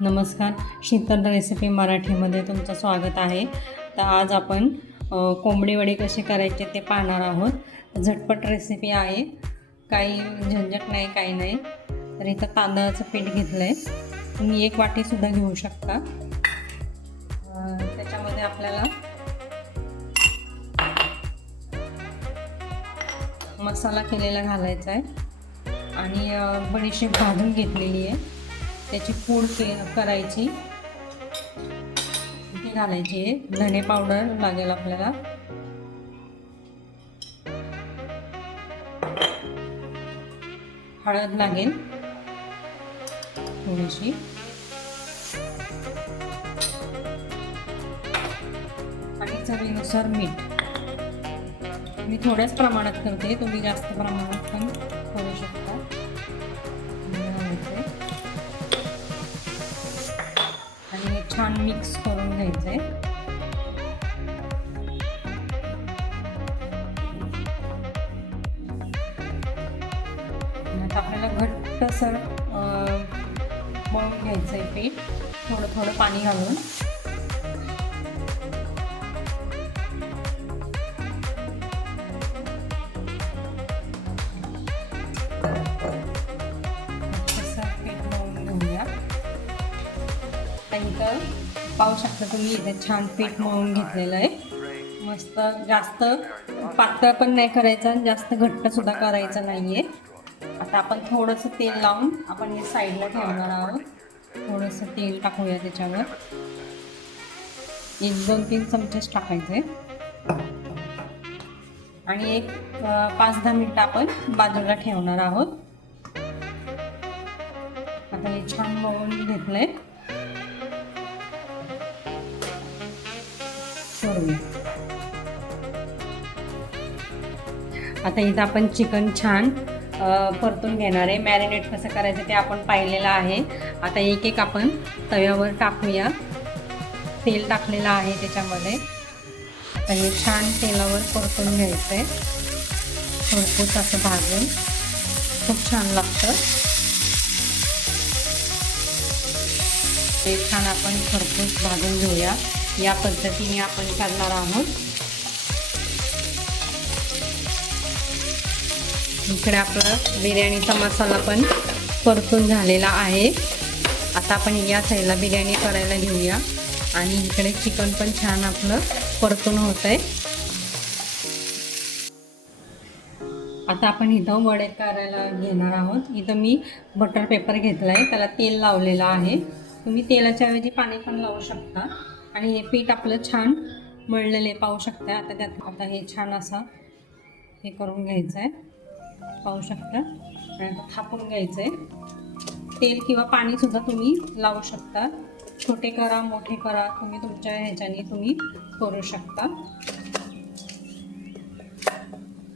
नमस्कार. शीतल रेसिपी मराठीमध्ये तुमचं स्वागत आहे. तर आज आपण अ, कोंबडी करायचे ते पाहणार आहोत. झटपट रेसिपी आहे. काही झंझट नाही काही नाही. तर इथं तांदळाचं पीठ घेतलं आहे तुम्ही एक वाटीसुद्धा घेऊ शकता. त्याच्यामध्ये आपल्याला मसाला केलेला घालायचा आहे. आणि बडीशेप भाजून घेतलेली आहे. त्याची पूड के करायची. ती घालायची आहे धने पावडर लागेल आपल्याला. हळद लागेल. थोडीशी. आणि चवीनुसार मीठ. मी थोड्याच प्रमाणात करते. तुम्ही जास्त प्रमाणात पण करू शकता. छान मिक्स करून घ्यायचं आहे आपल्याला घट्टसर अं, घ्यायचं घ्यायचंय पीठ. थोडं थोडं पाणी घालून. आता पाहू शकता तुम्ही इथे छान पीठ मळून घेतलेलं आहे. मस्त जास्त पातळ पण नाही करायचं आणि जास्त घट्ट सुद्धा करायचं नाही आहे आता आपण थोडंसं तेल लावून आपण हे साईडला ठेवणार आहोत. थोडंसं तेल टाकूया त्याच्यावर. एक दोन तीन चमचेच टाकायचे. आणि एक पाच दहा मिनटं आपण बाजूला ठेवणार आहोत. आता हे छान मळून घेतलंय. सोडूया आता इथं आपण चिकन छान परतून घेणार आहे. मॅरिनेट कसं करायचं ते आपण पाहिलेलं आहे. आता एक एक आपण तव्यावर टाकूया. तेल टाकलेलं आहे त्याच्यामध्ये. आता हे छान तेलावर परतून घ्यायचं आहे खरपूस असं भाजून. खूप छान लागतं. ते छान आपण खरपूस भाजून घेऊया. या पद्धतीने आपण करणार आहोत. इकडे आपला बिर्याणीचा मसाला पण परतून झालेला आहे. आता आपण या साईडला बिर्याणी करायला घेऊया. आणि इकडे चिकन पण छान आपलं परतून होत आहे आता आपण इथं वडे करायला घेणार आहोत. इथं मी बटर पेपर घेतला आहे त्याला तेल लावलेलं आहे. तुम्ही तेलाच्या ऐवजी पाणी पण लावू शकता. आणि हे पीठ आपलं छान मळलेले पाहू शकता. आता त्यात आता हे छान असं हे करून घ्यायचं आहे पाहू शकता. आणि आता थापून घ्यायचं आहे तेल किंवा पाणीसुद्धा तुम्ही लावू शकता. छोटे करा मोठे करा. तुम्ही तुमच्या ह्याच्याने तुम्ही करू शकता.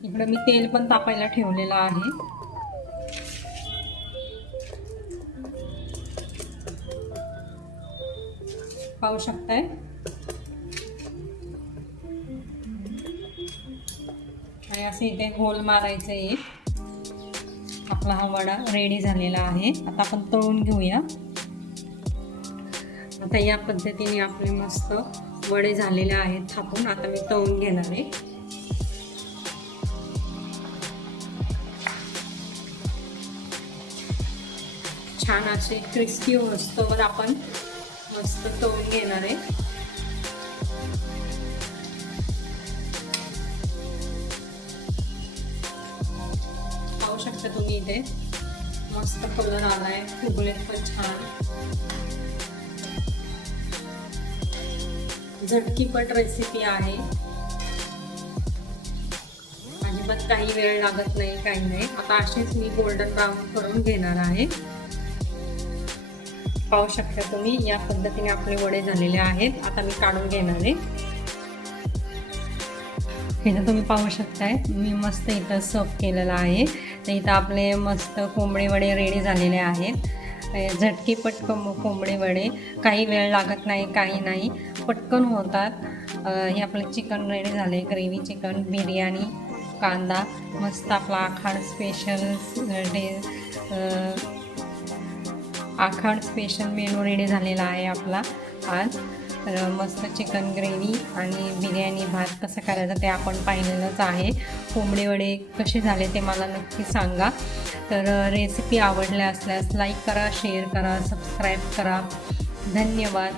इकडं मी तेल पण तापायला ठेवलेलं आहे. पाहू शकताय. आणि असे इथे गोल मारायचं एक आपला हा वडा रेडी झालेला आहे. आता आपण तळून घेऊया. आता या पद्धतीने आपले मस्त वडे झालेले आहेत थापून. आता मी तळून घेणार आहे. छान असे क्रिस्पी होस्तोवर आपण मस्त तळून घेणार आहे. पाहू शकता तुम्ही इथे. मस्त कलर आलाय फुगले पण छान. झटकीपट रेसिपी आहे. अजिबात काही वेळ लागत नाही काही नाही. आता असेच मी गोल्डन ब्राऊन करून घेणार आहे. पाहू शकता तुम्ही या पद्धतीने आपले वडे झालेले आहेत. आता मी काढून घेणार आहे. इथं तुम्ही पाहू शकताय मी मस्त इथं सर्व केलेलं आहे. तर इथं आपले मस्त कोंबडे वडे रेडी झालेले आहेत. झटके पटकन कोंबडे वडे. काही वेळ लागत नाही काही नाही. पटकन होतात. हे आपलं चिकन रेडी झाले ग्रेव्ही चिकन बिर्याणी कांदा. मस्त आपला Aakhad special day Aakhad special menu ready झालेला आहे आपला आज. तर मस्त चिकन ग्रेव्ही आणि बिर्याणी भात कसं करायचं ते आपण पाहिलेलंच आहे. कोंबडे वडे कसे झाले ते मला नक्की सांगा. तर रेसिपी आवडल्या असल्यास लाईक करा शेअर करा सबस्क्राईब करा. धन्यवाद.